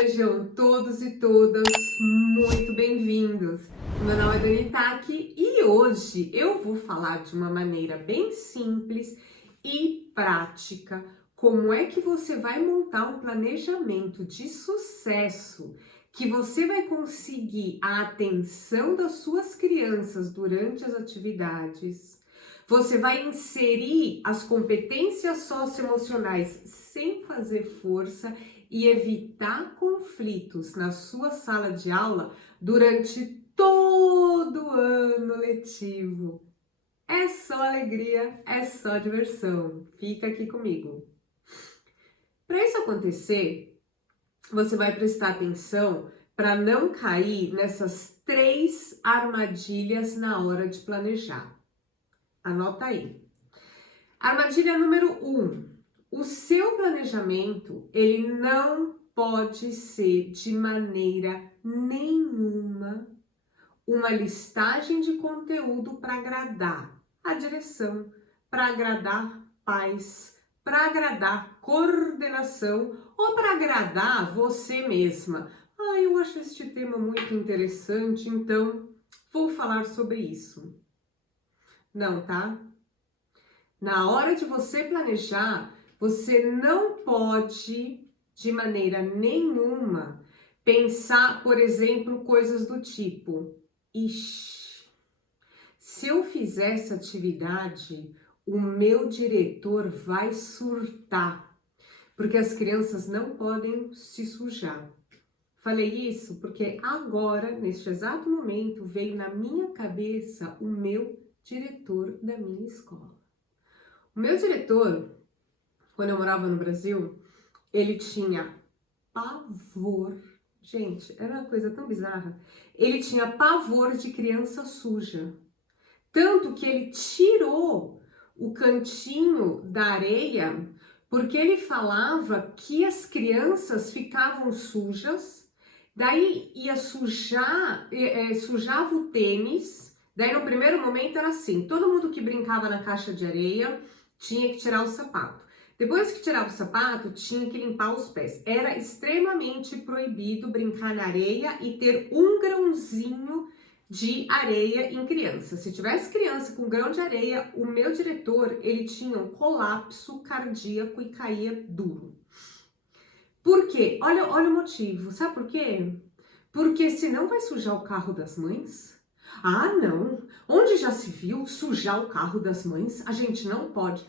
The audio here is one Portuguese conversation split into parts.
Sejam todos e todas muito bem-vindos. Meu nome é Dani Taki e hoje eu vou falar de uma maneira bem simples e prática como é que você vai montar um planejamento de sucesso que você vai conseguir a atenção das suas crianças durante as atividades. Você vai inserir as competências socioemocionais sem fazer força e evitar conflitos na sua sala de aula durante todo o ano letivo. É só alegria, é só diversão. Fica aqui comigo. Para isso acontecer, você vai prestar atenção para não cair nessas 3 armadilhas na hora de planejar. Anota aí. Armadilha número 1. O seu planejamento, ele não pode ser de maneira nenhuma uma listagem de conteúdo para agradar a direção, para agradar pais, para agradar coordenação ou para agradar você mesma. Eu acho este tema muito interessante, então vou falar sobre isso. Não, tá? Na hora de você planejar, você não pode, de maneira nenhuma, pensar, por exemplo, coisas do tipo: ixi, se eu fizer essa atividade, o meu diretor vai surtar, porque as crianças não podem se sujar. Falei isso porque agora, neste exato momento, veio na minha cabeça o meu diretor da minha escola. O meu diretor, quando eu morava no Brasil, ele tinha pavor. Gente, era uma coisa tão bizarra. Ele tinha pavor de criança suja. Tanto que ele tirou o cantinho da areia, porque ele falava que as crianças ficavam sujas, daí ia sujar, sujava o tênis. Daí no primeiro momento era assim, todo mundo que brincava na caixa de areia tinha que tirar o sapato. Depois que tirava o sapato, tinha que limpar os pés. Era extremamente proibido brincar na areia e ter um grãozinho de areia em criança. Se tivesse criança com grão de areia, o meu diretor, ele tinha um colapso cardíaco e caía duro. Por quê? Olha o motivo. Sabe por quê? Porque senão vai sujar o carro das mães. Não. Onde já se viu sujar o carro das mães? A gente não pode.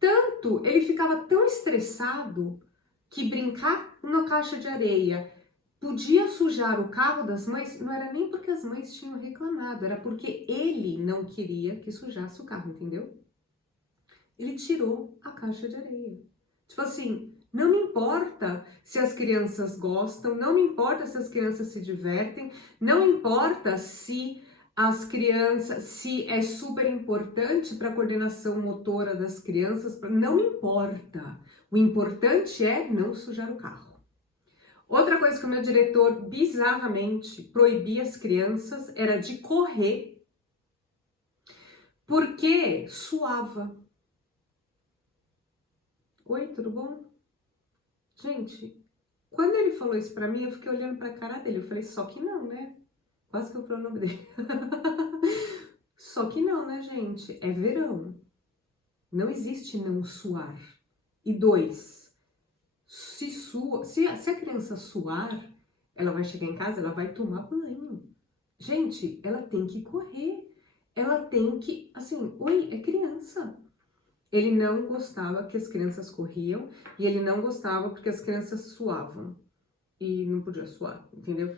Tanto, ele ficava tão estressado que brincar na caixa de areia podia sujar o carro das mães, não era nem porque as mães tinham reclamado, era porque ele não queria que sujasse o carro, entendeu? Ele tirou a caixa de areia. Tipo assim, não me importa se as crianças gostam, não me importa se as crianças se divertem, não importa se as crianças, se é super importante para a coordenação motora das crianças, não importa. O importante é não sujar o carro. Outra coisa que o meu diretor bizarramente proibia as crianças era de correr, porque suava. Oi, tudo bom? Gente, quando ele falou isso pra mim, eu fiquei olhando pra cara dele. Eu falei, só que não, né? Quase que eu falei o nome dele. Só que não, né, gente? É verão. Não existe não suar. E 2, se a criança suar, ela vai chegar em casa, ela vai tomar banho. Gente, ela tem que correr. Ela tem que, assim, oi, é criança. Ele não gostava que as crianças corriam e ele não gostava porque as crianças suavam e não podia suar, entendeu?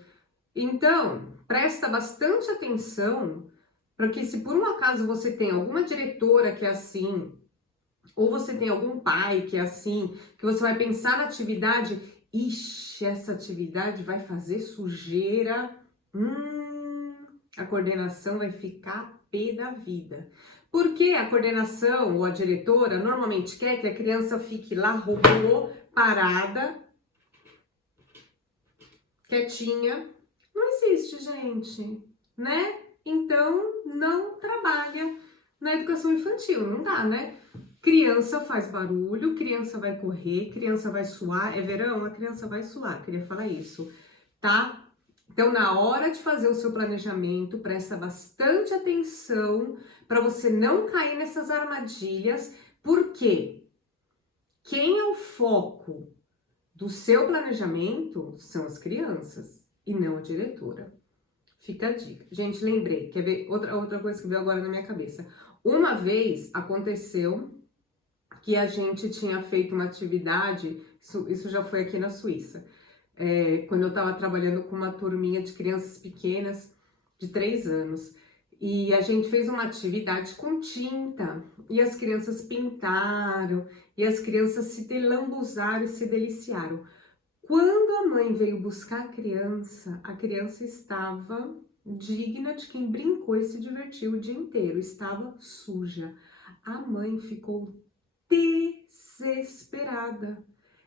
Então, presta bastante atenção para que se por um acaso você tem alguma diretora que é assim, ou você tem algum pai que é assim, que você vai pensar na atividade, ixi, essa atividade vai fazer sujeira, a coordenação vai ficar pé da vida. Porque a coordenação ou a diretora normalmente quer que a criança fique lá, robô, parada, quietinha. Não existe, gente, né? Então, não trabalha na educação infantil, não dá, né? Criança faz barulho, criança vai correr, criança vai suar. É verão? A criança vai suar, queria falar isso, tá? Então, na hora de fazer o seu planejamento, presta bastante atenção para você não cair nessas armadilhas, porque quem é o foco do seu planejamento são as crianças e não a diretora. Fica a dica. Gente, lembrei, quer ver outra coisa que veio agora na minha cabeça. Uma vez aconteceu que a gente tinha feito uma atividade, isso já foi aqui na Suíça, quando eu estava trabalhando com uma turminha de crianças pequenas, de 3 anos, e a gente fez uma atividade com tinta, e as crianças pintaram, e as crianças se delambuzaram e se deliciaram. Quando a mãe veio buscar a criança estava digna de quem brincou e se divertiu o dia inteiro, estava suja. A mãe ficou desesperada.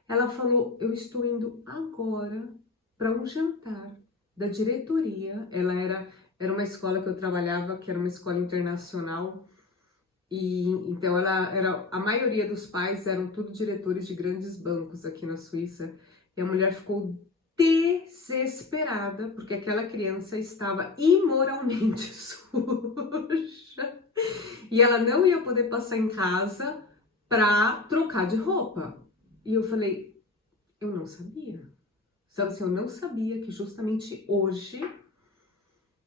Ela falou, eu estou indo agora para um jantar da diretoria. Ela era uma escola que eu trabalhava, que era uma escola internacional, e então a maioria dos pais eram tudo diretores de grandes bancos aqui na Suíça, e a mulher ficou desesperada porque aquela criança estava imoralmente suja e ela não ia poder passar em casa para trocar de roupa. E eu falei, eu não sabia. Sabe assim, eu não sabia que justamente hoje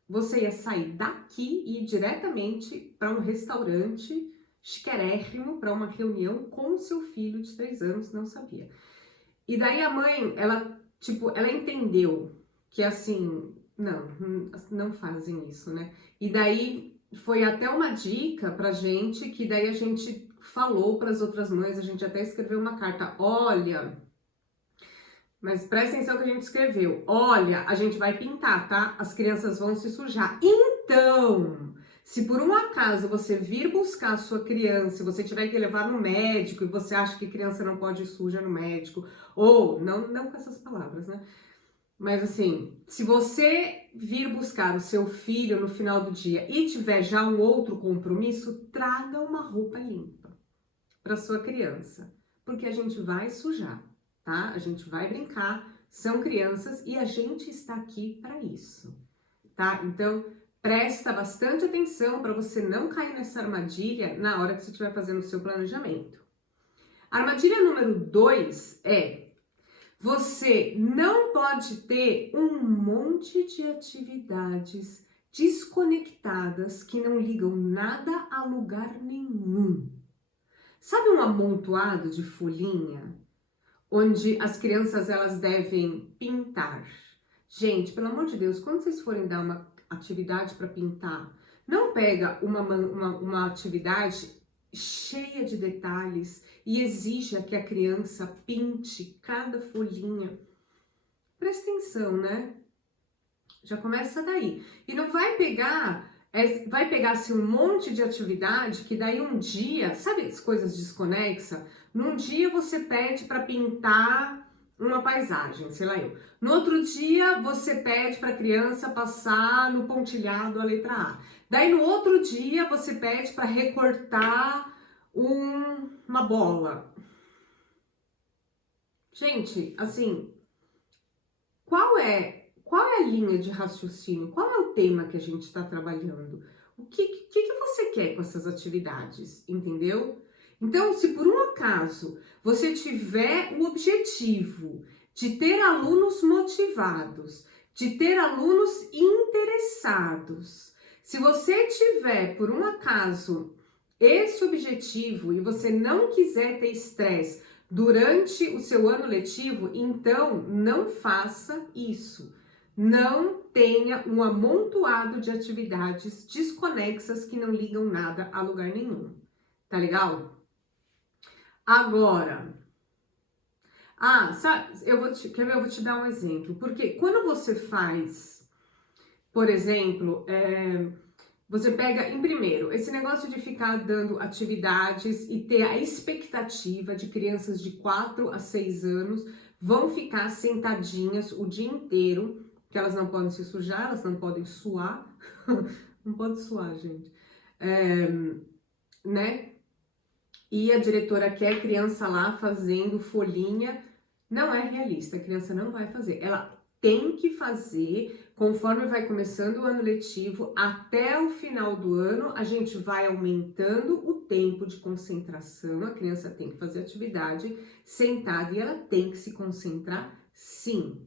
você ia sair daqui e ir diretamente para um restaurante chiquérrimo, para uma reunião com o seu filho de 3 anos, não sabia. E daí a mãe, ela entendeu que assim, não fazem isso, né? E daí foi até uma dica pra gente, que daí a gente falou para as outras mães, a gente até escreveu uma carta, olha, mas presta atenção que a gente escreveu. Olha, a gente vai pintar, tá? As crianças vão se sujar. Então, se por um acaso você vir buscar a sua criança, você tiver que levar no médico e você acha que criança não pode ir suja no médico, ou, não com essas palavras, né? Mas assim, se você vir buscar o seu filho no final do dia e tiver já um outro compromisso, traga uma roupa limpa para sua criança, porque a gente vai sujar. Tá? A gente vai brincar, são crianças e a gente está aqui para isso, tá? Então, presta bastante atenção para você não cair nessa armadilha na hora que você estiver fazendo o seu planejamento. Armadilha número 2 é: você não pode ter um monte de atividades desconectadas que não ligam nada a lugar nenhum. Sabe um amontoado de folhinha? Onde as crianças elas devem pintar. Gente, pelo amor de Deus, quando vocês forem dar uma atividade para pintar, não pega uma atividade cheia de detalhes e exija que a criança pinte cada folhinha. Presta atenção, né? Já começa daí. E não vai pegar... vai pegar-se um monte de atividade que daí um dia, sabe as coisas desconexas? Num dia você pede para pintar uma paisagem, sei lá eu. No outro dia você pede para a criança passar no pontilhado a letra A. Daí no outro dia você pede para recortar uma bola. Gente, assim, qual é a linha de raciocínio? Qual é o tema que a gente está trabalhando? O que você quer com essas atividades, entendeu? Então, se por um acaso você tiver o objetivo de ter alunos motivados, de ter alunos interessados, se você tiver, por um acaso, esse objetivo e você não quiser ter estresse durante o seu ano letivo, então não faça isso. Não tenha um amontoado de atividades desconexas que não ligam nada a lugar nenhum. Tá legal? Agora, sabe, eu vou te dar um exemplo. Porque quando você faz, por exemplo, você pega, em primeiro, esse negócio de ficar dando atividades e ter a expectativa de crianças de 4 a 6 anos vão ficar sentadinhas o dia inteiro, que elas não podem se sujar, elas não podem suar. Não pode suar, gente. Né? e a diretora quer a criança lá fazendo folhinha, não é realista, a criança não vai fazer. Ela tem que fazer conforme vai começando o ano letivo, até o final do ano, a gente vai aumentando o tempo de concentração, a criança tem que fazer atividade sentada e ela tem que se concentrar sim.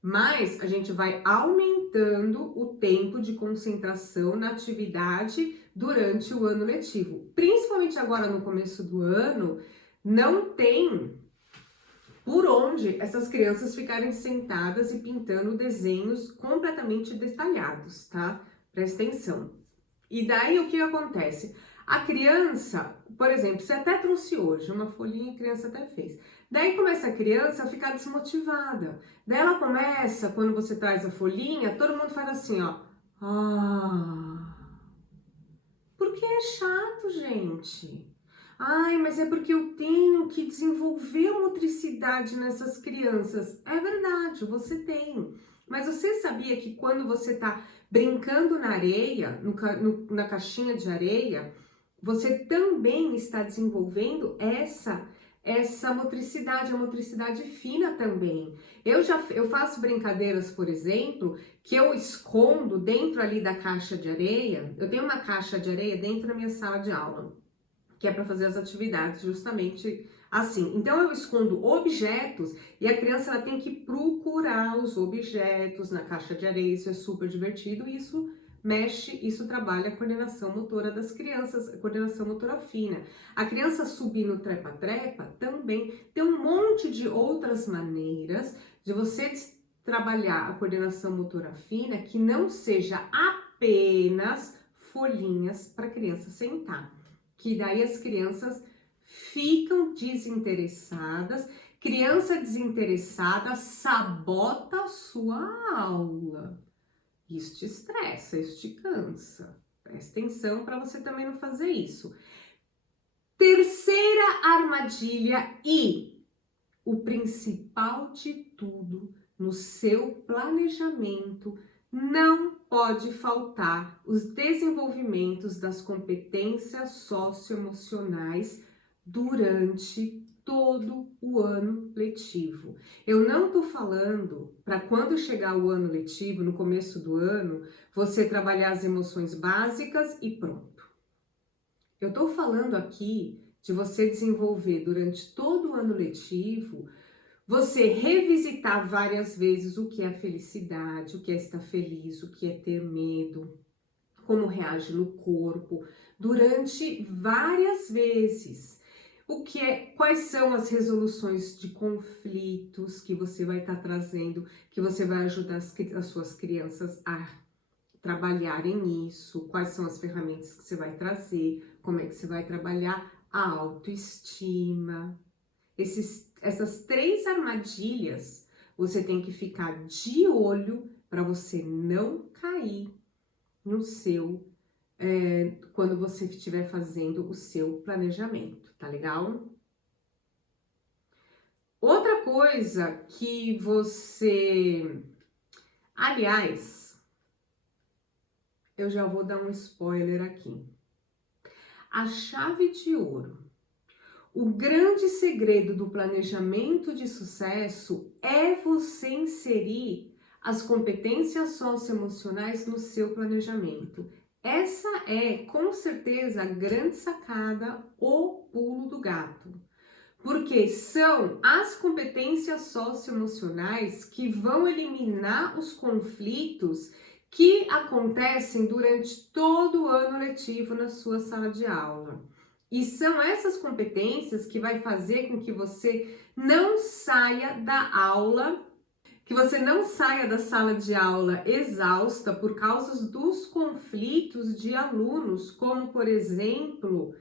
Mas a gente vai aumentando o tempo de concentração na atividade durante o ano letivo. Principalmente agora no começo do ano, não tem por onde essas crianças ficarem sentadas e pintando desenhos completamente detalhados, tá? Presta atenção. E daí o que acontece? A criança, por exemplo, você até trouxe hoje uma folhinha, a criança até fez. Daí começa a criança a ficar desmotivada. Daí ela começa, quando você traz a folhinha, todo mundo faz assim, ó. Ah, porque é chato, gente. Ai, mas é porque eu tenho que desenvolver motricidade nessas crianças. É verdade, você tem. Mas você sabia que quando você tá brincando na areia, na caixinha de areia, você também está desenvolvendo essa motricidade, a motricidade fina também. Eu faço brincadeiras, por exemplo, que eu escondo dentro ali da caixa de areia. Eu tenho uma caixa de areia dentro da minha sala de aula, que é para fazer as atividades justamente assim. Então eu escondo objetos e a criança ela tem que procurar os objetos na caixa de areia. Isso é super divertido e isso trabalha a coordenação motora das crianças, a coordenação motora fina. A criança subir no trepa-trepa também tem um monte de outras maneiras de você trabalhar a coordenação motora fina que não seja apenas folhinhas para a criança sentar. Que daí as crianças ficam desinteressadas. Criança desinteressada sabota a sua aula. Isso te estressa, isso te cansa. Presta atenção para você também não fazer isso. Terceira armadilha e o principal de tudo no seu planejamento, não pode faltar os desenvolvimentos das competências socioemocionais durante todo o ano letivo. Eu não tô falando para quando chegar o ano letivo, no começo do ano, você trabalhar as emoções básicas e pronto. Eu tô falando aqui de você desenvolver durante todo o ano letivo, você revisitar várias vezes o que é felicidade, o que é estar feliz, o que é ter medo, como reage no corpo, durante várias vezes. Quais são as resoluções de conflitos que você vai estar trazendo, que você vai ajudar as suas crianças a trabalharem nisso, quais são as ferramentas que você vai trazer, como é que você vai trabalhar a autoestima. Essas 3 armadilhas você tem que ficar de olho para você não cair no seu, quando você estiver fazendo o seu planejamento, tá legal? Outra coisa que aliás, eu já vou dar um spoiler aqui. A chave de ouro, o grande segredo do planejamento de sucesso é você inserir as competências socioemocionais no seu planejamento. Essa é, com certeza, a grande sacada, o pulo do gato. Porque são as competências socioemocionais que vão eliminar os conflitos que acontecem durante todo o ano letivo na sua sala de aula. E são essas competências que vai fazer com que você não saia da aula, que você não saia da sala de aula exausta por causa dos conflitos de alunos, como, por exemplo,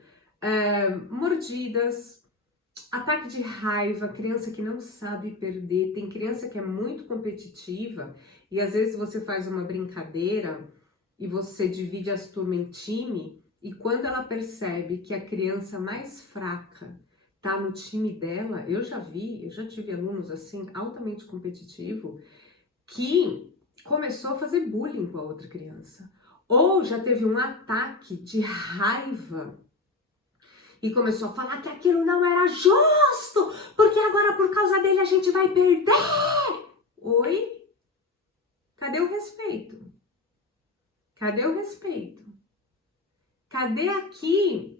mordidas, ataque de raiva, criança que não sabe perder. Tem criança que é muito competitiva e às vezes você faz uma brincadeira e você divide as turmas em time e quando ela percebe que a criança mais fraca tá no time dela, eu já tive alunos assim, altamente competitivo, que começou a fazer bullying com a outra criança. Ou já teve um ataque de raiva e começou a falar que aquilo não era justo, porque agora por causa dele a gente vai perder. Oi? Cadê o respeito? Cadê o respeito? Cadê aqui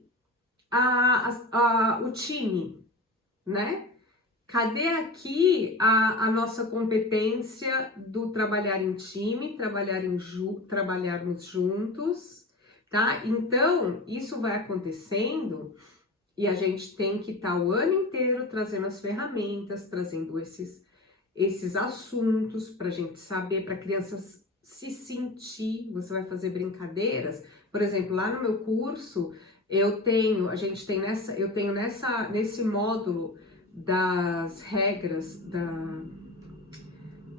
o time, né? Cadê aqui a nossa competência do trabalhar em time, trabalharmos juntos, tá? Então, isso vai acontecendo e a gente tem que estar o ano inteiro trazendo as ferramentas, trazendo esses assuntos para a gente saber, para crianças se sentir. Você vai fazer brincadeiras, por exemplo, lá no meu curso, nesse módulo das regras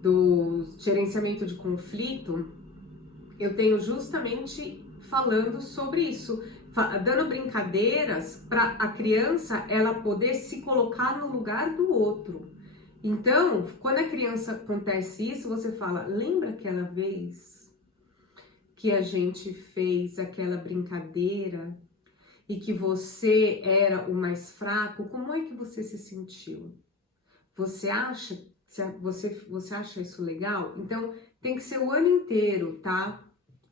do gerenciamento de conflito, eu tenho justamente falando sobre isso, dando brincadeiras para a criança ela poder se colocar no lugar do outro. Então, quando a criança acontece isso, você fala, lembra aquela vez que a gente fez aquela brincadeira e que você era o mais fraco? Como é que você se sentiu? Você acha isso legal? Então, tem que ser o ano inteiro, tá?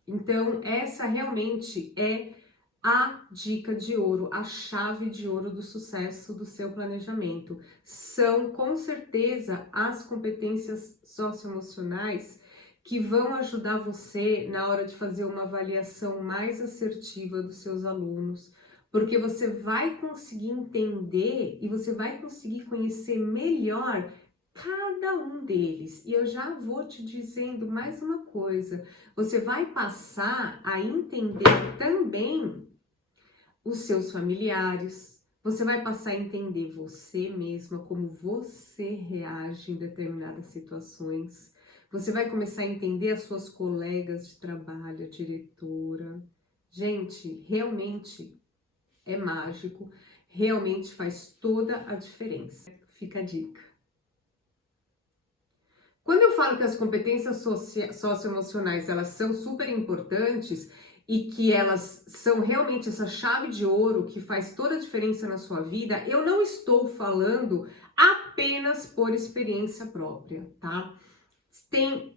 Então, essa realmente é a dica de ouro, a chave de ouro do sucesso do seu planejamento. São, com certeza, as competências socioemocionais que vão ajudar você na hora de fazer uma avaliação mais assertiva dos seus alunos, porque você vai conseguir entender e você vai conseguir conhecer melhor cada um deles. E eu já vou te dizendo mais uma coisa, você vai passar a entender também os seus familiares, você vai passar a entender você mesma, como você reage em determinadas situações, você vai começar a entender as suas colegas de trabalho, a diretora. Gente, realmente é mágico, realmente faz toda a diferença. Fica a dica. Quando eu falo que as competências socioemocionais, elas são super importantes e que elas são realmente essa chave de ouro que faz toda a diferença na sua vida, eu não estou falando apenas por experiência própria, tá?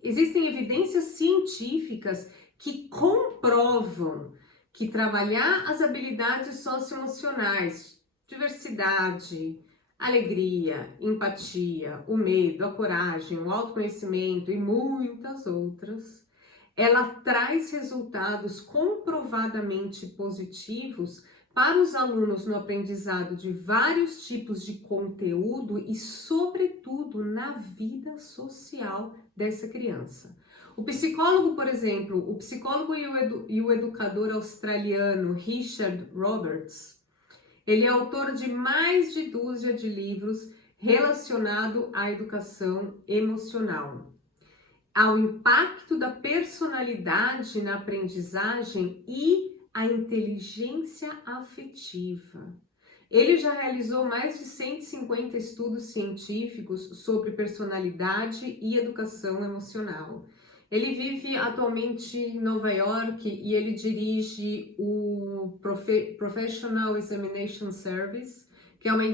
Existem evidências científicas que comprovam que trabalhar as habilidades socioemocionais, diversidade, alegria, empatia, o medo, a coragem, o autoconhecimento e muitas outras, ela traz resultados comprovadamente positivos para os alunos no aprendizado de vários tipos de conteúdo e, sobretudo, na vida social dessa criança. O psicólogo, por exemplo, o psicólogo e o educador australiano Richard Roberts, ele é autor de mais de dúzia de livros relacionados à educação emocional, ao impacto da personalidade na aprendizagem e a inteligência afetiva. Ele já realizou mais de 150 estudos científicos sobre personalidade e educação emocional. Ele vive atualmente em Nova York e ele dirige o Professional Examination Service, que é uma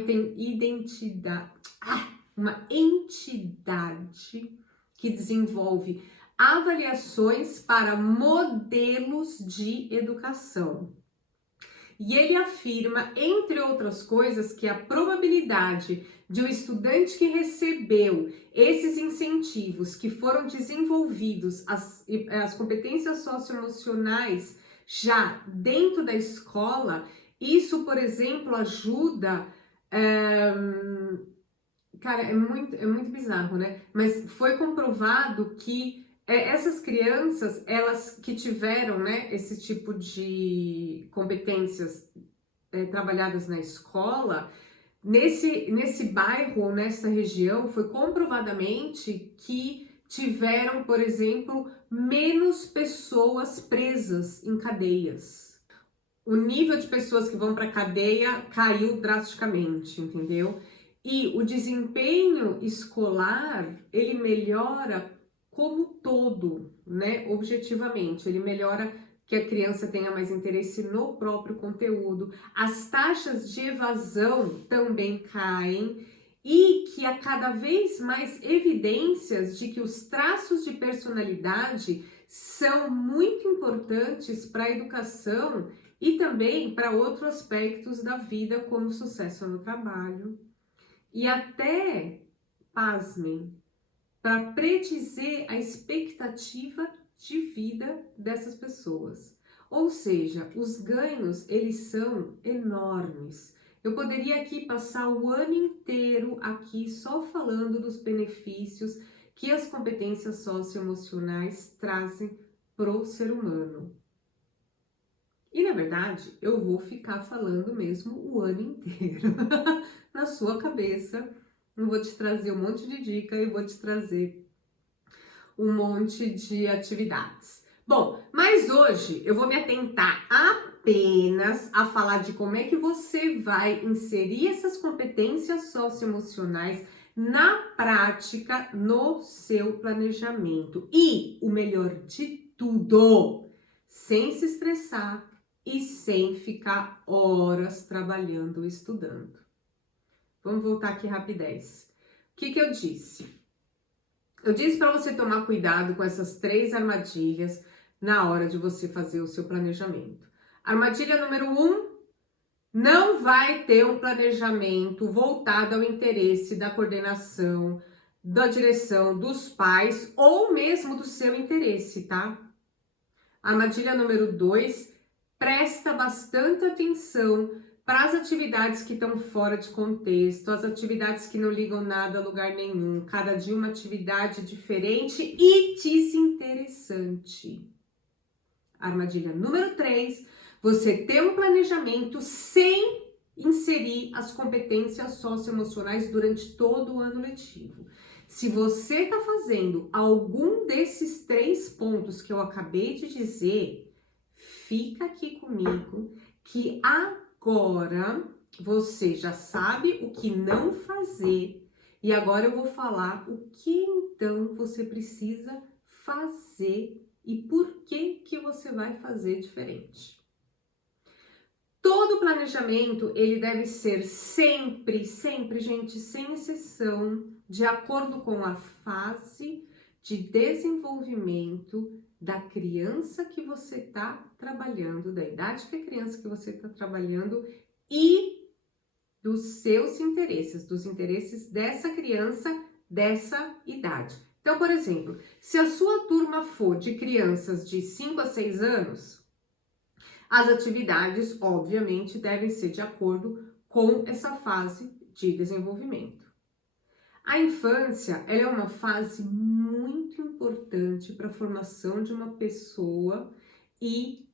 entidade que desenvolve avaliações para modelos de educação. E ele afirma, entre outras coisas, que a probabilidade de um estudante que recebeu esses incentivos, que foram desenvolvidos, as competências socioemocionais já dentro da escola, isso, por exemplo, ajuda... Cara, é muito bizarro, né? Mas foi comprovado que essas crianças, elas que tiveram, né, esse tipo de competências trabalhadas na escola, nesse bairro, nessa região, foi comprovadamente que tiveram, por exemplo, menos pessoas presas em cadeias. O nível de pessoas que vão para cadeia caiu drasticamente, entendeu? E o desempenho escolar, ele melhora como todo, né? Objetivamente, ele melhora que a criança tenha mais interesse no próprio conteúdo, as taxas de evasão também caem e que há cada vez mais evidências de que os traços de personalidade são muito importantes para a educação e também para outros aspectos da vida, como sucesso no trabalho. E até, pasmem, para predizer a expectativa de vida dessas pessoas. Ou seja, os ganhos, eles são enormes. Eu poderia aqui passar o ano inteiro aqui só falando dos benefícios que as competências socioemocionais trazem para o ser humano. E, na verdade, eu vou ficar falando mesmo o ano inteiro na sua cabeça. Eu vou te trazer um monte de dica e vou te trazer um monte de atividades. Bom, mas hoje eu vou me atentar apenas a falar de como é que você vai inserir essas competências socioemocionais na prática no seu planejamento. E o melhor de tudo, sem se estressar e sem ficar horas trabalhando ou estudando. Vamos voltar aqui rapidez. O que eu disse? Eu disse para você tomar cuidado com essas 3 armadilhas na hora de você fazer o seu planejamento. Armadilha número 1, não vai ter um planejamento voltado ao interesse da coordenação, da direção dos pais ou mesmo do seu interesse, tá? Armadilha número 2, presta bastante atenção para as atividades que estão fora de contexto, as atividades que não ligam nada a lugar nenhum, cada dia uma atividade diferente e desinteressante. Armadilha número 3, você ter um planejamento sem inserir as competências socioemocionais durante todo o ano letivo. Se você está fazendo algum desses 3 pontos que eu acabei de dizer, fica aqui comigo que agora você já sabe o que não fazer e agora eu vou falar o que então você precisa fazer e por que você vai fazer diferente. Todo planejamento, ele deve ser sempre, gente, sem exceção, de acordo com a fase de desenvolvimento da criança que você está trabalhando, da idade que a criança que você está trabalhando e dos seus interesses, dos interesses dessa criança, dessa idade. Então, por exemplo, se a sua turma for de crianças de 5 a 6 anos, as atividades, obviamente, devem ser de acordo com essa fase de desenvolvimento. A infância, ela é uma fase muito importante para a formação de uma pessoa e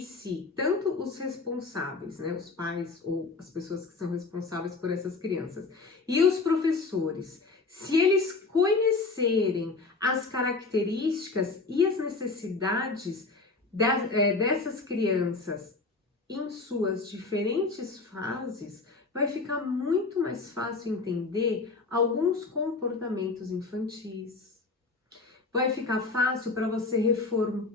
se tanto os responsáveis, né, os pais ou as pessoas que são responsáveis por essas crianças e os professores, se eles conhecerem as características e as necessidades dessas crianças em suas diferentes fases, vai ficar muito mais fácil entender alguns comportamentos infantis. Vai ficar fácil para você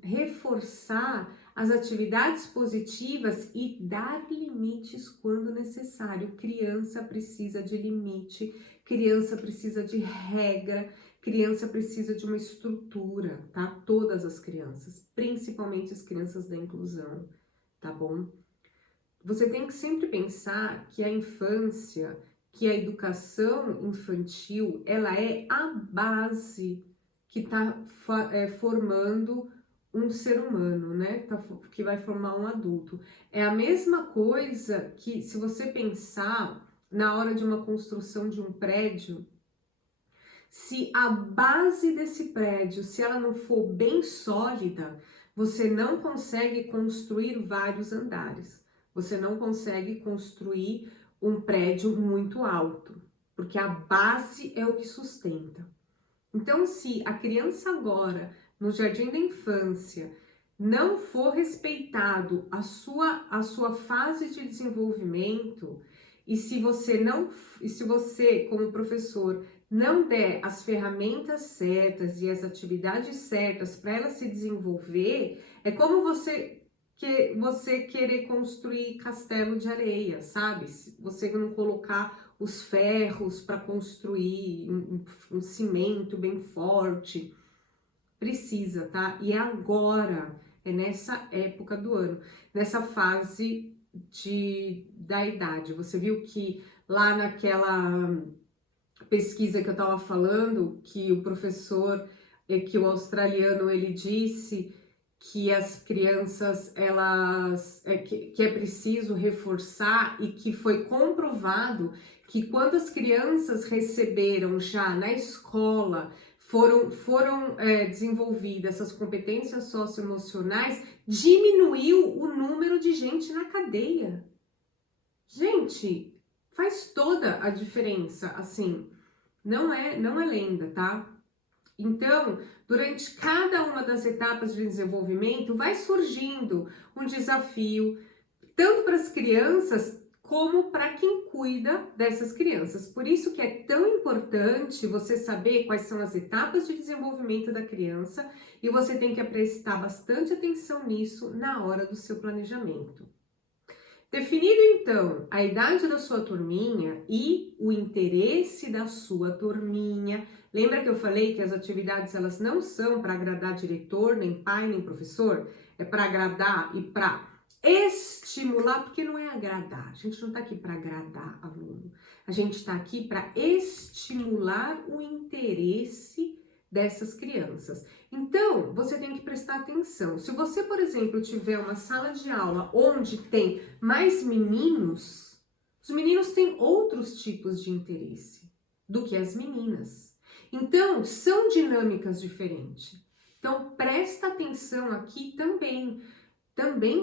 reforçar as atividades positivas e dar limites quando necessário. Criança precisa de limite, criança precisa de regra, criança precisa de uma estrutura, tá? Todas as crianças, principalmente as crianças da inclusão, tá bom? Você tem que sempre pensar que a infância, que a educação infantil, ela é a base que está formando um ser humano, né? Que vai formar um adulto. É a mesma coisa que, se você pensar na hora de uma construção de um prédio, se a base desse prédio, se ela não for bem sólida, você não consegue construir vários andares. Você não consegue construir um prédio muito alto, porque a base é o que sustenta. Então, se a criança agora, no jardim da infância, não for respeitado a sua fase de desenvolvimento, e se você, como professor, não der as ferramentas certas e as atividades certas para ela se desenvolver, é como você querer construir castelo de areia, sabe? Se você não colocar os ferros para construir um cimento bem forte, precisa, tá? E é agora, é nessa época do ano, nessa fase da idade. Você viu que lá naquela pesquisa que eu estava falando, que o professor, que o australiano, ele disse que as crianças, elas, que é preciso reforçar e que foi comprovado que quando as crianças receberam já na escola, foram desenvolvidas essas competências socioemocionais, diminuiu o número de gente na cadeia. Gente, faz toda a diferença, assim, não é lenda, tá? Então, durante cada uma das etapas de desenvolvimento, vai surgindo um desafio, tanto para as crianças, como para quem cuida dessas crianças. Por isso que é tão importante você saber quais são as etapas de desenvolvimento da criança e você tem que prestar bastante atenção nisso na hora do seu planejamento. Definido então a idade da sua turminha e o interesse da sua turminha, lembra que eu falei que as atividades elas não são para agradar diretor, nem pai, nem professor? É para agradar e para estimular, porque não é agradar. A gente não está aqui para agradar aluno. A gente está aqui para estimular o interesse dessas crianças. Então, você tem que prestar atenção. Se você, por exemplo, tiver uma sala de aula onde tem mais meninos, os meninos têm outros tipos de interesse do que as meninas. Então, são dinâmicas diferentes. Então, presta atenção aqui também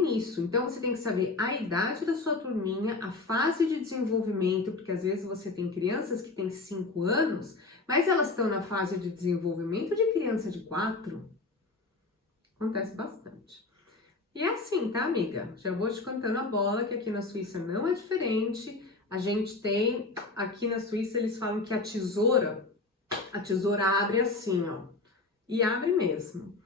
nisso. Então, você tem que saber a idade da sua turminha, a fase de desenvolvimento, porque às vezes você tem crianças que têm 5 anos, mas elas estão na fase de desenvolvimento de criança de 4. Acontece bastante. E é assim, tá, amiga? Já vou te cantando a bola, que aqui na Suíça não é diferente. A gente tem, aqui na Suíça, eles falam que a tesoura abre assim, ó. E abre mesmo.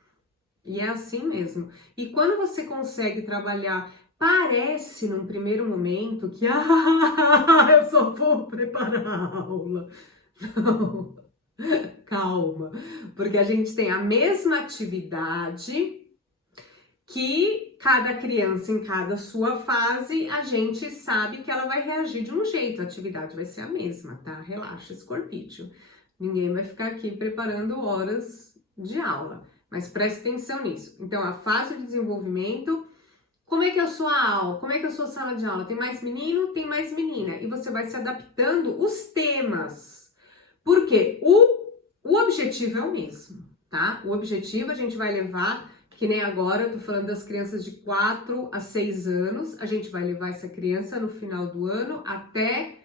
E é assim mesmo. E quando você consegue trabalhar, parece num primeiro momento que eu só vou preparar a aula. Não, calma, porque a gente tem a mesma atividade que cada criança em cada sua fase, a gente sabe que ela vai reagir de um jeito, a atividade vai ser a mesma, tá? Relaxa esse corpício. Ninguém vai ficar aqui preparando horas de aula, mas preste atenção nisso. Então, a fase de desenvolvimento, como é que é a sua aula? Como é que é a sua sala de aula? Tem mais menino? Tem mais menina. E você vai se adaptando os temas. Porque o objetivo é o mesmo, tá? O objetivo a gente vai levar, que nem agora, eu tô falando das crianças de 4 a 6 anos, a gente vai levar essa criança no final do ano até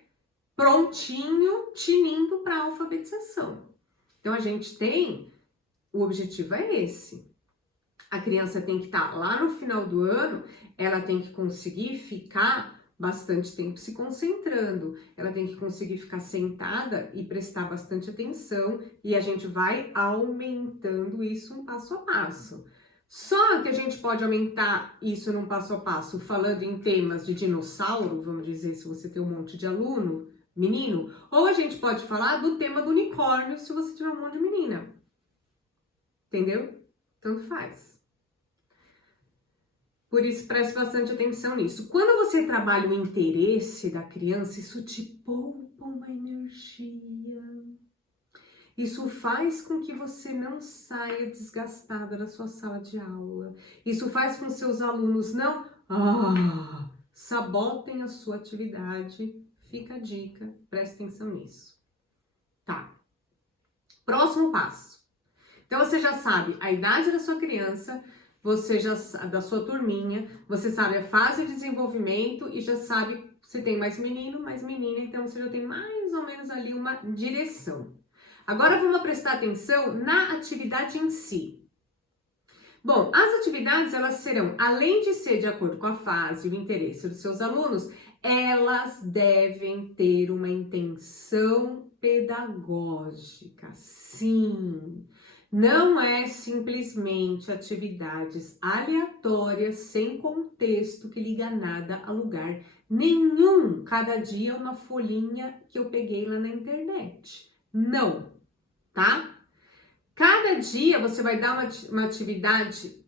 prontinho, tinindo para alfabetização. Então, a gente tem, o objetivo é esse. A criança tem que estar lá no final do ano, ela tem que conseguir ficar bastante tempo se concentrando, ela tem que conseguir ficar sentada e prestar bastante atenção, e a gente vai aumentando isso um passo a passo. Só que a gente pode aumentar isso num passo a passo, falando em temas de dinossauro, vamos dizer, se você tem um monte de aluno, menino, ou a gente pode falar do tema do unicórnio, se você tiver um monte de menina. Entendeu? Tanto faz. Por isso, preste bastante atenção nisso. Quando você trabalha o interesse da criança, isso te poupa uma energia. Isso faz com que você não saia desgastada da sua sala de aula. Isso faz com que seus alunos não sabotem a sua atividade. Fica a dica, preste atenção nisso. Tá. Próximo passo. Então, você já sabe a idade da sua criança, você já da sua turminha, você sabe a fase de desenvolvimento e já sabe se tem mais menino, mais menina, então você já tem mais ou menos ali uma direção. Agora vamos prestar atenção na atividade em si. Bom, as atividades elas serão, além de ser de acordo com a fase e o interesse dos seus alunos, elas devem ter uma intenção pedagógica, sim. Não é simplesmente atividades aleatórias, sem contexto, que liga nada a lugar nenhum. Cada dia uma folhinha que eu peguei lá na internet. Não, tá? Cada dia você vai dar uma atividade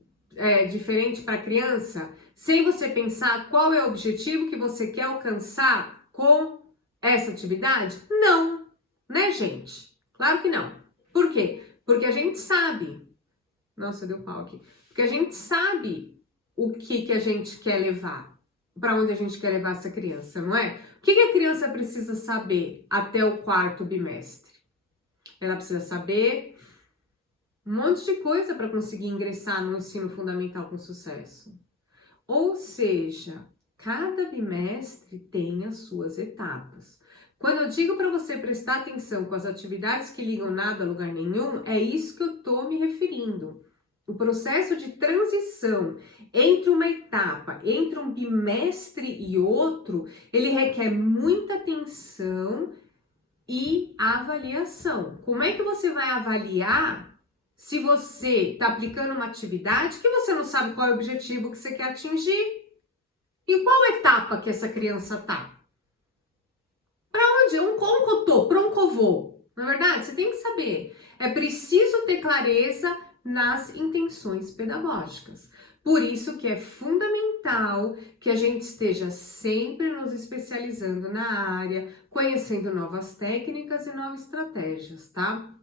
diferente para a criança, sem você pensar qual é o objetivo que você quer alcançar com essa atividade? Não, né, gente? Claro que não. Por quê? Porque a gente sabe. Nossa, deu pau aqui. Porque a gente sabe o que a gente quer levar, para onde a gente quer levar essa criança, não é? O que a criança precisa saber até o 4º bimestre? Ela precisa saber um monte de coisa para conseguir ingressar no ensino fundamental com sucesso. Ou seja, cada bimestre tem as suas etapas. Quando eu digo para você prestar atenção com as atividades que ligam nada a lugar nenhum, é isso que eu estou me referindo. O processo de transição entre uma etapa, entre um bimestre e outro, ele requer muita atenção e avaliação. Como é que você vai avaliar se você está aplicando uma atividade que você não sabe qual é o objetivo que você quer atingir? E qual etapa que essa criança tá? Para onde? Como que eu tô? Para onde que eu vou? Na verdade, você tem que saber. É preciso ter clareza nas intenções pedagógicas. Por isso que é fundamental que a gente esteja sempre nos especializando na área, conhecendo novas técnicas e novas estratégias, tá?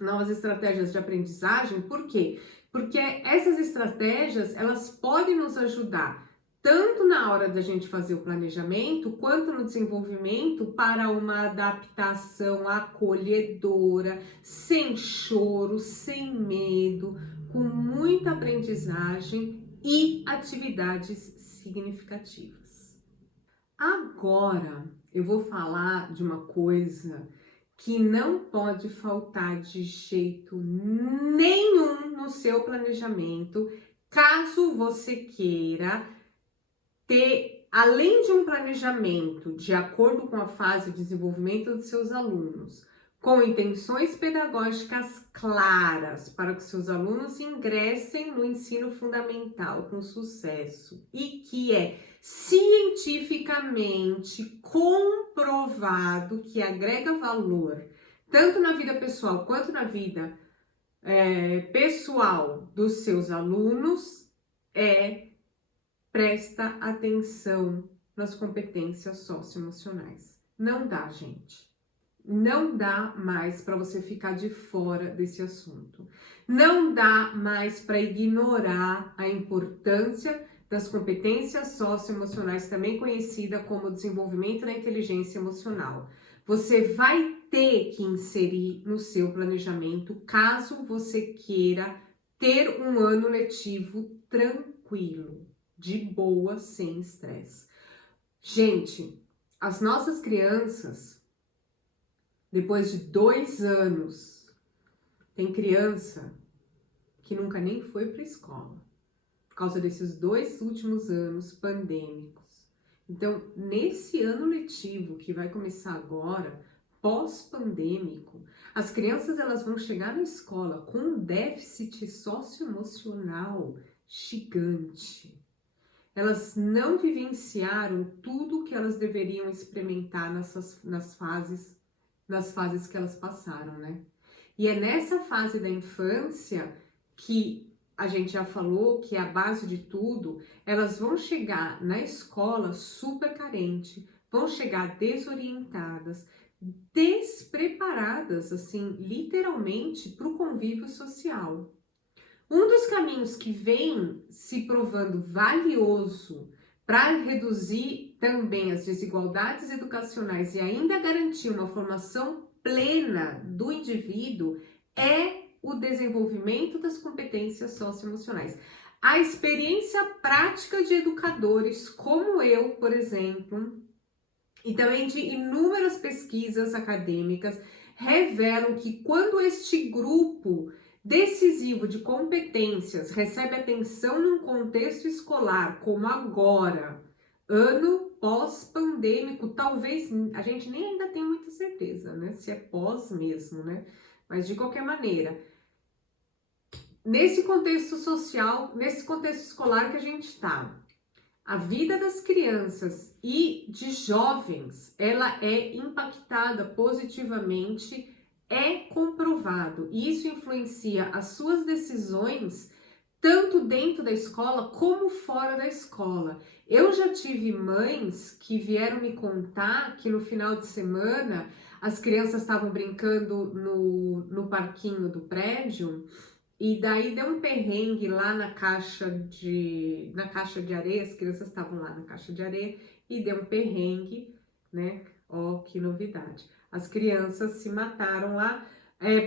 Novas estratégias de aprendizagem, por quê? Porque essas estratégias, elas podem nos ajudar tanto na hora da gente fazer o planejamento, quanto no desenvolvimento para uma adaptação acolhedora, sem choro, sem medo, com muita aprendizagem e atividades significativas. Agora, eu vou falar de uma coisa que não pode faltar de jeito nenhum no seu planejamento, caso você queira ter, além de um planejamento de acordo com a fase de desenvolvimento dos seus alunos, com intenções pedagógicas claras para que seus alunos ingressem no ensino fundamental com sucesso e que é cientificamente comprovado que agrega valor tanto na vida pessoal quanto na vida pessoal dos seus alunos, presta atenção nas competências socioemocionais. Não dá, gente. Não dá mais para você ficar de fora desse assunto. Não dá mais para ignorar a importância das competências socioemocionais, também conhecida como desenvolvimento da inteligência emocional. Você vai ter que inserir no seu planejamento, caso você queira ter um ano letivo tranquilo, de boa, sem estresse. Gente, as nossas crianças, depois de 2 anos, tem criança que nunca nem foi para a escola, por causa desses 2 últimos anos pandêmicos. Então, nesse ano letivo que vai começar agora, pós-pandêmico, as crianças elas vão chegar na escola com um déficit socioemocional gigante. Elas não vivenciaram tudo que elas deveriam experimentar nas fases que elas passaram, né? E é nessa fase da infância que a gente já falou que é a base de tudo. Elas vão chegar na escola super carente, vão chegar desorientadas, despreparadas, assim, literalmente, para o convívio social. Um dos caminhos que vem se provando valioso para reduzir também as desigualdades educacionais e ainda garantir uma formação plena do indivíduo é o desenvolvimento das competências socioemocionais. A experiência prática de educadores como eu, por exemplo, e também de inúmeras pesquisas acadêmicas, revelam que quando este grupo decisivo de competências recebe atenção num contexto escolar, como agora, ano pós-pandêmico, talvez a gente nem ainda tem muita certeza, né? Se é pós mesmo, né? Mas de qualquer maneira, nesse contexto social, nesse contexto escolar que a gente está, a vida das crianças e de jovens, ela é impactada positivamente, é comprovado. E isso influencia as suas decisões, tanto dentro da escola como fora da escola. Eu já tive mães que vieram me contar que no final de semana as crianças estavam brincando no parquinho do prédio, e daí deu um perrengue lá na caixa de areia, as crianças estavam lá na caixa de areia e deu um perrengue, né? Ó, que novidade. As crianças se mataram lá.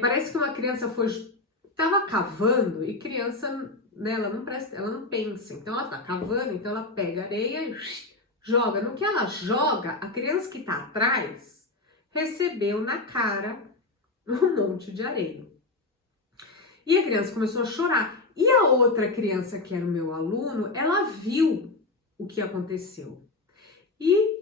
Parece que uma criança tava cavando, e criança, né, ela não pensa. Então ela tá cavando, então ela pega areia e joga. No que ela joga, a criança que tá atrás recebeu na cara um monte de areia. E a criança começou a chorar. E a outra criança, que era o meu aluno, ela viu o que aconteceu. E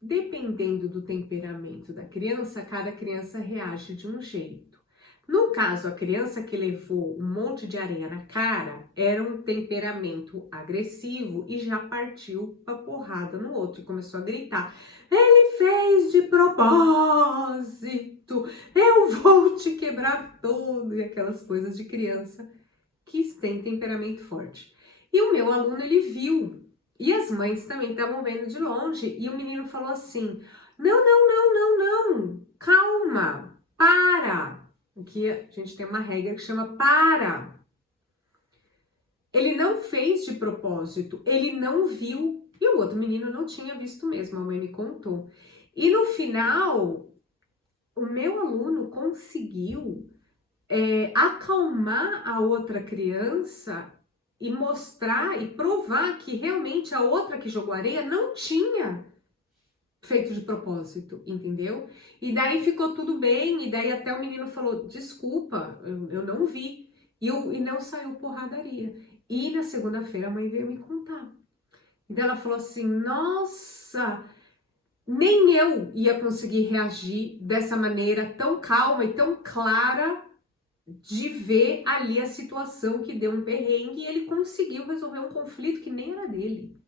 dependendo do temperamento da criança, cada criança reage de um jeito. No caso, a criança que levou um monte de areia na cara era um temperamento agressivo e já partiu pra porrada no outro e começou a gritar: "Ele fez de propósito! Eu vou te quebrar todo!" E aquelas coisas de criança que tem temperamento forte. E o meu aluno, ele viu. E as mães também estavam vendo de longe. E o menino falou assim: "Não, não, não, não, não. Calma. Para." Aqui a gente tem uma regra que chama para. Ele não fez de propósito. Ele não viu. E o outro menino não tinha visto mesmo. A mãe me contou. E no final, o meu aluno conseguiu acalmar a outra criança e mostrar e provar que realmente a outra que jogou areia não tinha feito de propósito, entendeu? E daí ficou tudo bem, e daí até o menino falou: "Desculpa, eu não vi", e não saiu porradaria. E na segunda-feira a mãe veio me contar. Então ela falou assim: "Nossa, nem eu ia conseguir reagir dessa maneira tão calma e tão clara, de ver ali a situação que deu um perrengue, e ele conseguiu resolver um conflito que nem era dele."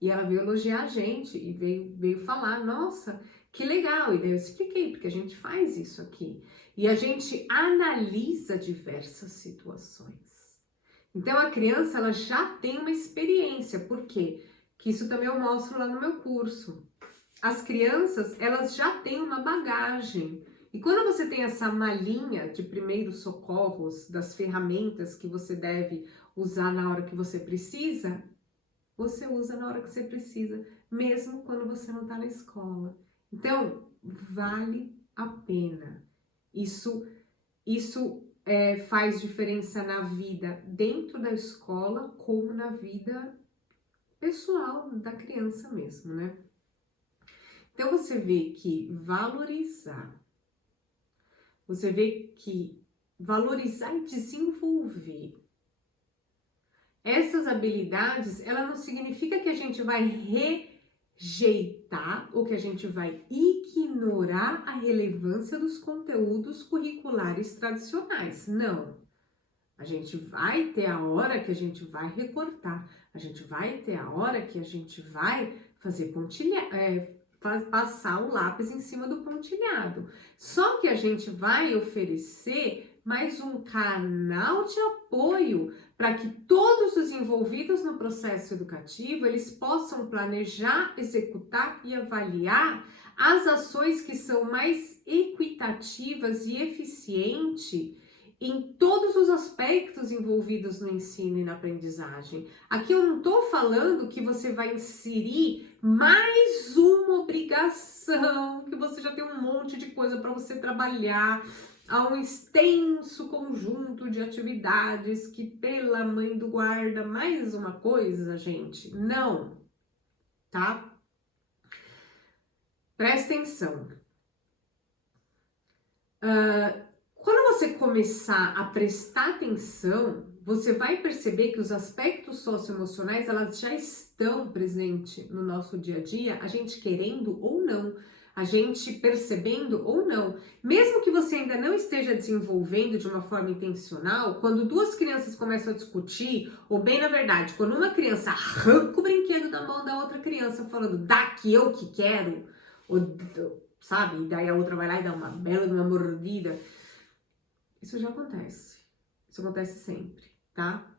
E ela veio elogiar a gente e veio falar: "Nossa, que legal." E daí eu expliquei, porque a gente faz isso aqui. E a gente analisa diversas situações. Então a criança, ela já tem uma experiência. Por quê? Que isso também eu mostro lá no meu curso. As crianças, elas já têm uma bagagem. E quando você tem essa malinha de primeiros socorros, das ferramentas que você deve usar na hora que você precisa, você usa na hora que você precisa, mesmo quando você não está na escola. Então, vale a pena. Isso faz diferença na vida dentro da escola, como na vida pessoal da criança mesmo, né? Então, você vê que valorizar e desenvolver essas habilidades, ela não significa que a gente vai rejeitar ou que a gente vai ignorar a relevância dos conteúdos curriculares tradicionais. Não. A gente vai ter a hora que a gente vai recortar, a gente vai ter a hora que a gente vai fazer passar o lápis em cima do pontilhado. Só que a gente vai oferecer mais um canal de apoio para que todos os envolvidos no processo educativo, eles possam planejar, executar e avaliar as ações que são mais equitativas e eficientes em todos os aspectos envolvidos no ensino e na aprendizagem. Aqui eu não estou falando que você vai inserir mais uma obrigação, que você já tem um monte de coisa para você trabalhar, há um extenso conjunto de atividades que, pela mãe do guarda, mais uma coisa, gente. Não, tá? Presta atenção. Quando você começar a prestar atenção, você vai perceber que os aspectos socioemocionais, elas já estão presentes no nosso dia a dia, a gente querendo ou não, a gente percebendo ou não. Mesmo que você ainda não esteja desenvolvendo de uma forma intencional, quando duas crianças começam a discutir, ou bem na verdade, quando uma criança arranca o brinquedo da mão da outra criança, falando, dá que eu que quero, ou, sabe, e daí a outra vai lá e dá uma bela de uma mordida, isso já acontece. Isso acontece sempre, tá?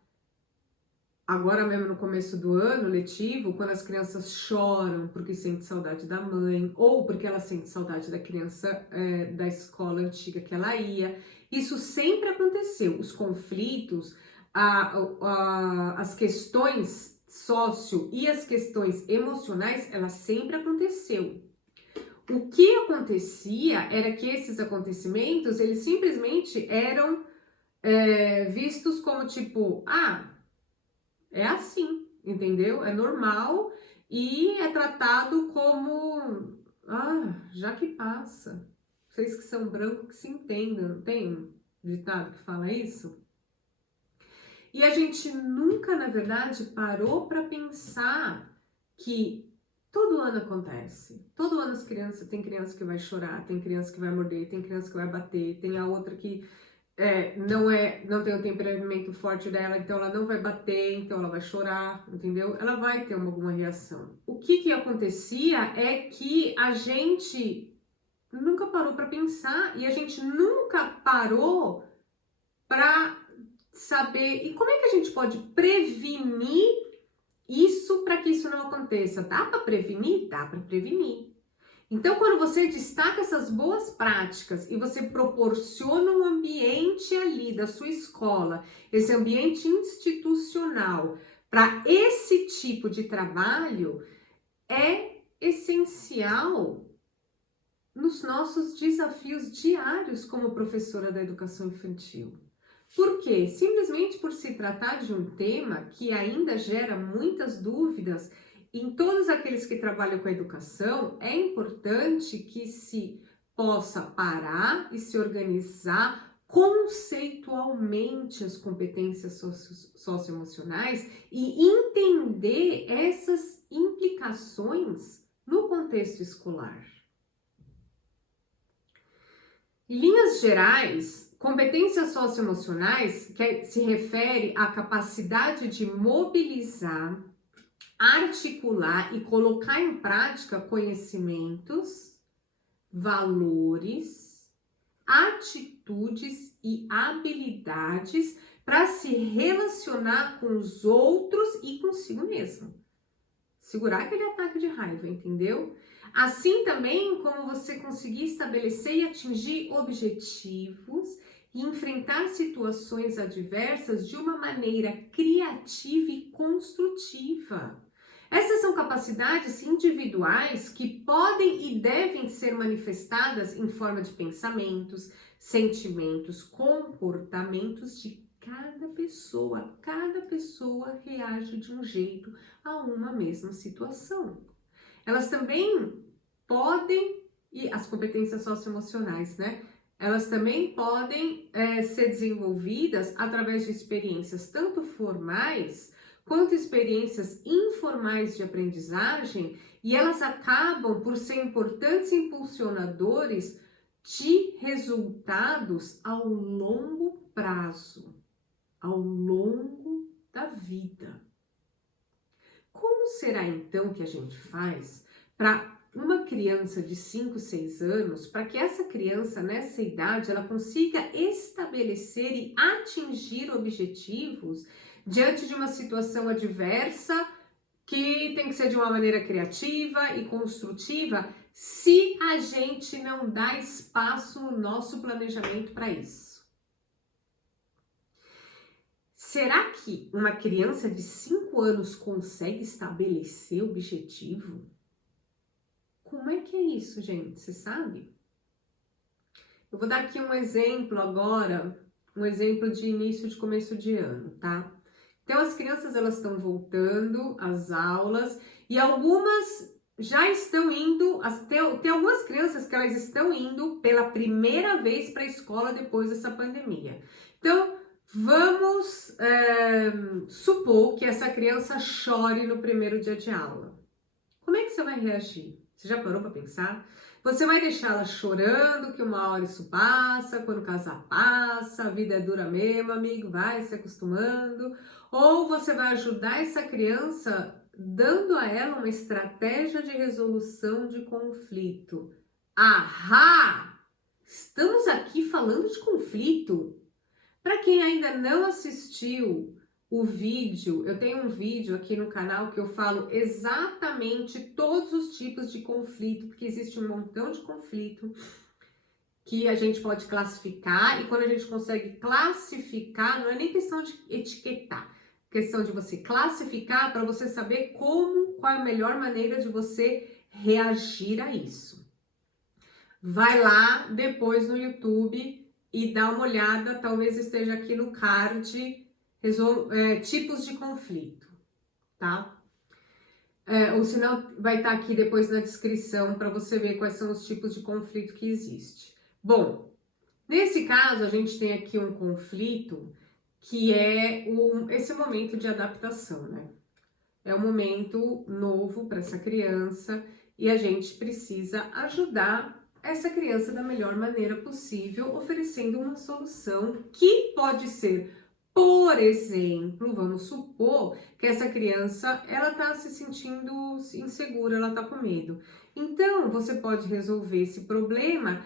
Agora mesmo no começo do ano letivo, quando as crianças choram porque sentem saudade da mãe, ou porque ela sente saudade da criança da escola antiga que ela ia, isso sempre aconteceu. Os conflitos, as questões sócio e as questões emocionais, elas sempre aconteceu. O que acontecia era que esses acontecimentos, eles simplesmente eram vistos como tipo, é assim, entendeu? É normal e é tratado como, já que passa. Vocês que são brancos que se entendam, não tem um ditado que fala isso? E a gente nunca, na verdade, parou para pensar que todo ano acontece. Todo ano tem criança que vai chorar, tem criança que vai morder, tem criança que vai bater, tem a outra que não tem o temperamento forte dela, então ela não vai bater, então ela vai chorar, entendeu? Ela vai ter alguma reação. O que acontecia é que a gente nunca parou para pensar e a gente nunca parou para saber e como é que a gente pode prevenir isso para que isso não aconteça. Dá para prevenir? Dá para prevenir. Então, quando você destaca essas boas práticas e você proporciona um ambiente ali da sua escola, esse ambiente institucional, para esse tipo de trabalho, é essencial nos nossos desafios diários como professora da educação infantil. Por quê? Simplesmente por se tratar de um tema que ainda gera muitas dúvidas em todos aqueles que trabalham com a educação, é importante que se possa parar e se organizar conceitualmente as competências socioemocionais e entender essas implicações no contexto escolar. Em linhas gerais, competências socioemocionais se refere à capacidade de mobilizar, articular e colocar em prática conhecimentos, valores, atitudes e habilidades para se relacionar com os outros e consigo mesmo. Segurar aquele ataque de raiva, entendeu? Assim também como você conseguir estabelecer e atingir objetivos e enfrentar situações adversas de uma maneira criativa e construtiva. Essas são capacidades individuais que podem e devem ser manifestadas em forma de pensamentos, sentimentos, comportamentos de cada pessoa. Cada pessoa reage de um jeito a uma mesma situação. Elas também podem, e as competências socioemocionais, né? Elas também podem ser desenvolvidas através de experiências tanto formais quanto experiências informais de aprendizagem, e elas acabam por ser importantes impulsionadores de resultados ao longo prazo, ao longo da vida. Como será então que a gente faz para uma criança de 5, 6 anos, para que essa criança nessa idade ela consiga estabelecer e atingir objetivos diante de uma situação adversa que tem que ser de uma maneira criativa e construtiva, se a gente não dá espaço no nosso planejamento para isso? Será que uma criança de 5 anos consegue estabelecer objetivo? Como é que é isso, gente? Você sabe? Eu vou dar aqui um exemplo agora, um exemplo de início de começo de ano, tá? Então, as crianças, elas estão voltando às aulas e algumas já estão indo, tem algumas crianças que elas estão indo pela primeira vez para a escola depois dessa pandemia. Então, Vamos supor que essa criança chore no primeiro dia de aula. Como é que você vai reagir? Você já parou para pensar? Você vai deixá-la chorando, que uma hora isso passa, quando o casar passa, a vida é dura mesmo, amigo, vai se acostumando. Ou você vai ajudar essa criança dando a ela uma estratégia de resolução de conflito. Ahá! Estamos aqui falando de conflito. Para quem ainda não assistiu o vídeo, eu tenho um vídeo aqui no canal que eu falo exatamente todos os tipos de conflito, porque existe um montão de conflito que a gente pode classificar, e quando a gente consegue classificar, não é nem questão de etiquetar, é questão de você classificar para você saber qual é a melhor maneira de você reagir a isso. Vai lá depois no YouTube e dá uma olhada, talvez esteja aqui no card, tipos de conflito, tá? Ou senão vai estar aqui depois na descrição para você ver quais são os tipos de conflito que existe. Bom, nesse caso a gente tem aqui um conflito que é esse momento de adaptação, né? É um momento novo para essa criança e a gente precisa ajudar essa criança da melhor maneira possível, oferecendo uma solução que pode ser, por exemplo, vamos supor que essa criança, ela tá se sentindo insegura, ela tá com medo. Então, você pode resolver esse problema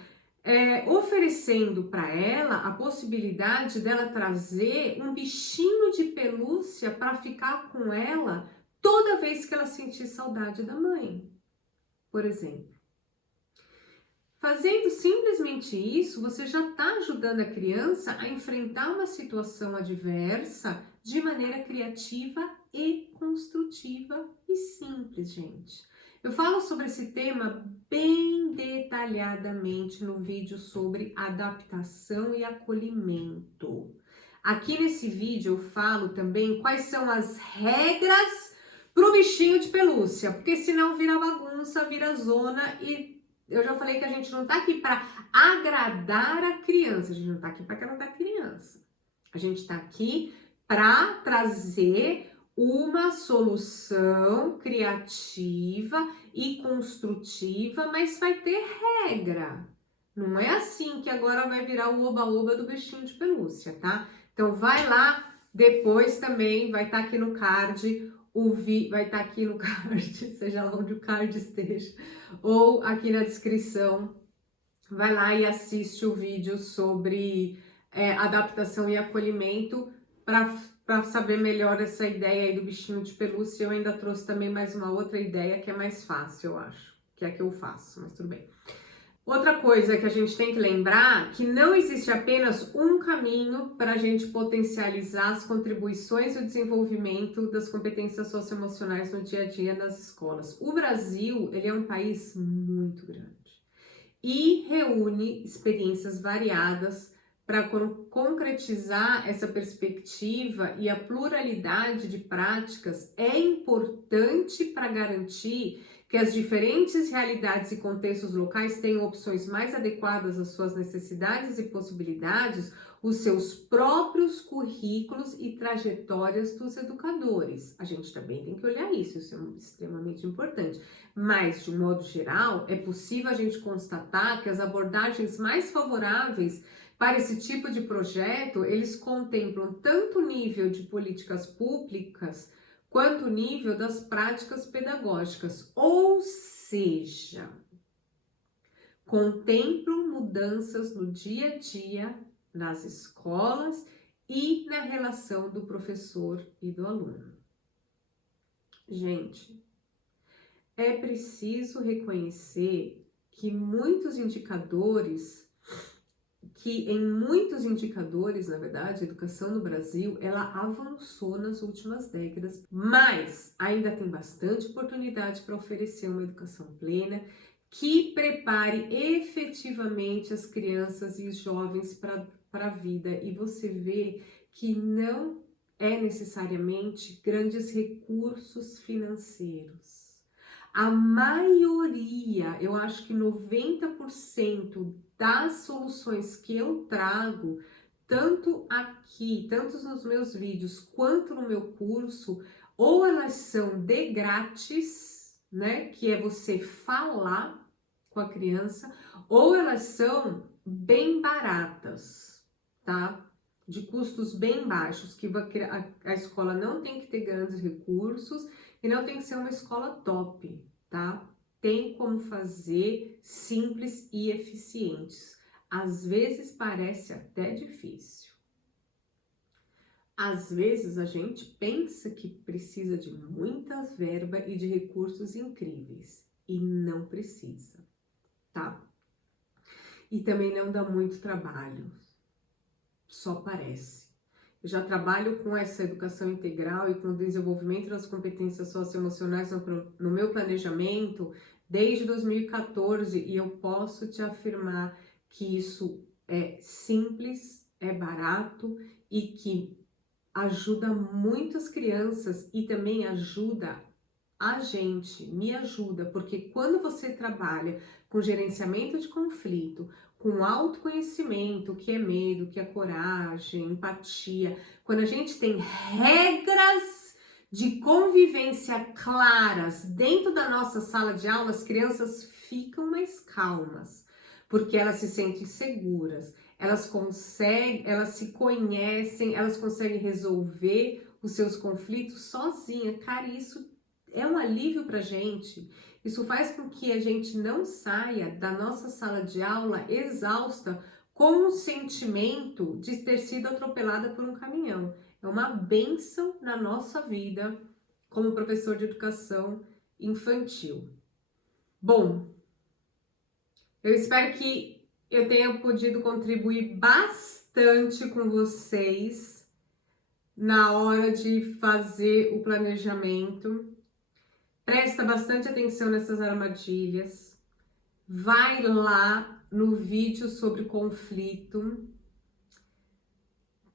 oferecendo para ela a possibilidade dela trazer um bichinho de pelúcia para ficar com ela toda vez que ela sentir saudade da mãe, por exemplo. Fazendo simplesmente isso, você já está ajudando a criança a enfrentar uma situação adversa de maneira criativa e construtiva e simples, gente. Eu falo sobre esse tema bem detalhadamente no vídeo sobre adaptação e acolhimento. Aqui nesse vídeo eu falo também quais são as regras para o bichinho de pelúcia, porque senão vira bagunça, vira zona e eu já falei que a gente não tá aqui para agradar a criança, a gente não tá aqui para agradar a criança. A gente tá aqui para trazer uma solução criativa e construtiva, mas vai ter regra. Não é assim que agora vai virar o oba-oba do bichinho de pelúcia, tá? Então vai lá, depois também vai estar aqui no card, vai estar aqui no card, seja lá onde o card esteja, ou aqui na descrição, vai lá e assiste o vídeo sobre adaptação e acolhimento para saber melhor essa ideia aí do bichinho de pelúcia. Eu ainda trouxe também mais uma outra ideia que é mais fácil, eu acho, que é a que eu faço, mas tudo bem. Outra coisa que a gente tem que lembrar que não existe apenas um caminho para a gente potencializar as contribuições e o desenvolvimento das competências socioemocionais no dia a dia nas escolas. O Brasil, ele é um país muito grande e reúne experiências variadas para concretizar essa perspectiva, e a pluralidade de práticas é importante para garantir que as diferentes realidades e contextos locais tenham opções mais adequadas às suas necessidades e possibilidades, os seus próprios currículos e trajetórias dos educadores. A gente também tem que olhar isso é extremamente importante. Mas, de um modo geral, é possível a gente constatar que as abordagens mais favoráveis para esse tipo de projeto, eles contemplam tanto o nível de políticas públicas quanto o nível das práticas pedagógicas, ou seja, contemplam mudanças no dia a dia, nas escolas e na relação do professor e do aluno. Gente, é preciso reconhecer que em muitos indicadores, na verdade, a educação no Brasil, ela avançou nas últimas décadas, mas ainda tem bastante oportunidade para oferecer uma educação plena que prepare efetivamente as crianças e os jovens para a vida. E você vê que não é necessariamente grandes recursos financeiros. A maioria, eu acho que 90% das soluções que eu trago tanto aqui, tanto nos meus vídeos quanto no meu curso, ou elas são de grátis, né, que é você falar com a criança, ou elas são bem baratas, tá? De custos bem baixos, que a escola não tem que ter grandes recursos e não tem que ser uma escola top, tá? Tem como fazer simples e eficientes. Às vezes parece até difícil. Às vezes a gente pensa que precisa de muita verba e de recursos incríveis e não precisa, tá? E também não dá muito trabalho, só parece. Eu já trabalho com essa educação integral e com o desenvolvimento das competências socioemocionais no meu planejamento desde 2014 e eu posso te afirmar que isso é simples, é barato e que ajuda muitas crianças e também ajuda a gente, me ajuda, porque quando você trabalha com gerenciamento de conflito, com autoconhecimento, que é medo, que é coragem, empatia, quando a gente tem regras de convivência claras dentro da nossa sala de aula, as crianças ficam mais calmas, porque elas se sentem seguras, elas se conhecem, elas conseguem resolver os seus conflitos sozinha. Cara, isso é um alívio pra gente. Isso faz com que a gente não saia da nossa sala de aula exausta com o sentimento de ter sido atropelada por um caminhão. É uma bênção na nossa vida como professor de educação infantil. Bom, eu espero que eu tenha podido contribuir bastante com vocês na hora de fazer o planejamento. Presta bastante atenção nessas armadilhas. Vai lá no vídeo sobre conflito.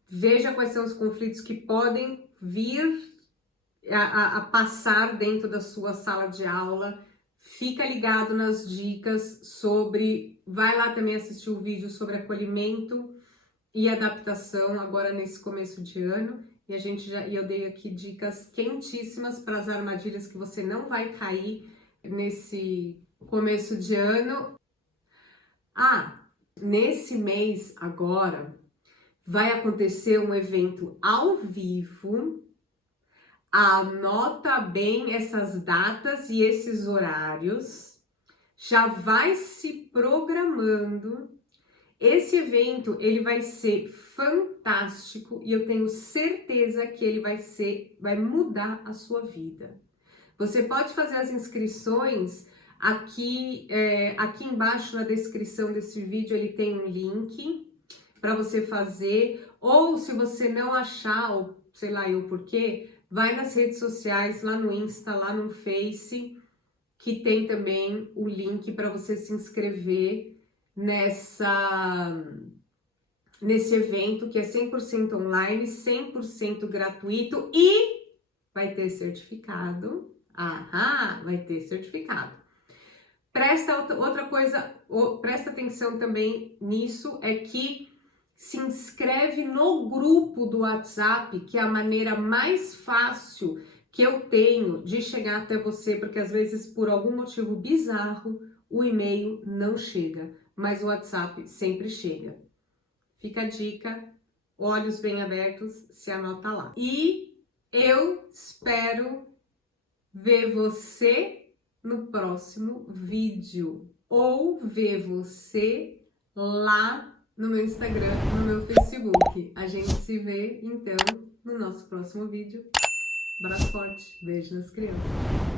Veja quais são os conflitos que podem vir a passar dentro da sua sala de aula. Fica ligado nas dicas sobre... Vai lá também assistir o vídeo sobre acolhimento e adaptação agora nesse começo de ano. E eu dei aqui dicas quentíssimas para as armadilhas que você não vai cair nesse começo de ano. Nesse mês agora vai acontecer um evento ao vivo. Anota bem essas datas e esses horários. Já vai se programando. Esse evento, ele vai ser fantástico e eu tenho certeza que ele vai mudar a sua vida. Você pode fazer as inscrições aqui embaixo na descrição desse vídeo, ele tem um link para você fazer, ou se você não achar, ou sei lá eu porquê, vai nas redes sociais, lá no Insta, lá no Face, que tem também o link para você se inscrever nesse evento que é 100% online, 100% gratuito e vai ter certificado. Vai ter certificado. Presta atenção também nisso, é que se inscreve no grupo do WhatsApp, que é a maneira mais fácil que eu tenho de chegar até você, porque às vezes por algum motivo bizarro o e-mail não chega, mas o WhatsApp sempre chega. Fica a dica, olhos bem abertos, se anota lá. E eu espero ver você no próximo vídeo ou ver você lá no meu Instagram, no meu Facebook. A gente se vê então no nosso próximo vídeo. Abraço forte, beijo nas crianças.